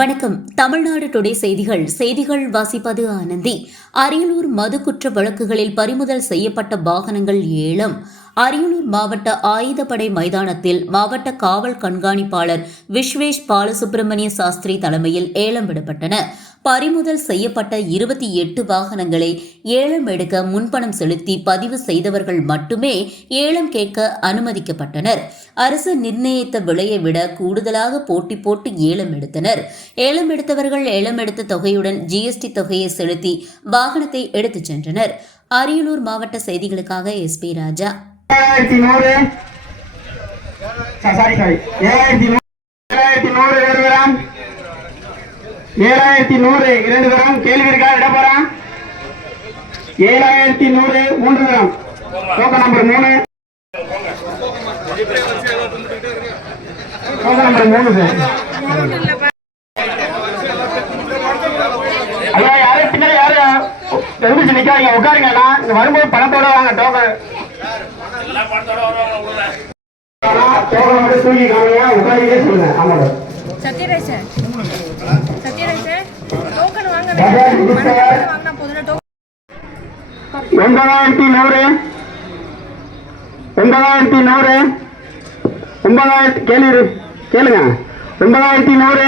வணக்கம். தமிழ்நாடு டுடே செய்திகள் வாசிப்பது ஆனந்தி. அரியலூர் மது குற்ற வழக்குகளில் பறிமுதல் செய்யப்பட்ட வாகனங்கள் ஏலம். அரியலூர் மாவட்ட ஆயுதப்படை மைதானத்தில் மாவட்ட காவல் கண்காணிப்பாளர் விஸ்வேஷ் பாலசுப்பிரமணிய சாஸ்திரி தலைமையில் ஏலம் விடப்பட்டன. பறிமுதல் செய்யப்பட்ட 28 வாகனங்களை ஏலம் எடுக்க முன்பணம் செலுத்தி பதிவு செய்தவர்கள் மட்டுமே ஏலம் கேட்க அனுமதிக்கப்பட்டனர். அரசு நிர்ணயித்த விலையை விட கூடுதலாக போட்டி போட்டு ஏலம் எடுத்தனர். ஏலம் எடுத்தவர்கள் ஏலம் எடுத்த தொகையுடன் GST தொகையை செலுத்தி வாகனத்தை எடுத்துச் சென்றனர். அரியலூர் மாவட்ட செய்திகளுக்காக SP ராஜா. 7100 2 தரம் கேள்வி இருக்கா? இட போறான் 7100 3 தரம் token number 3 token number 3 sir. ஐயா யாரு பின்னாடி யாரு எழுந்திரிச்சு நிக்காதீங்க, உட்காருங்கண்ணா. இங்க வரும்போது பணத்தோட வாங்க. டோக்கன் டோக்கன் மட்டும் தூக்கி காமிங்க, உட்காரியே சொல்லுங்க. ஆமாம் சத்யராஜ் சார், டோக்கன் வாங்க. 9100 கேளுங்க. 9100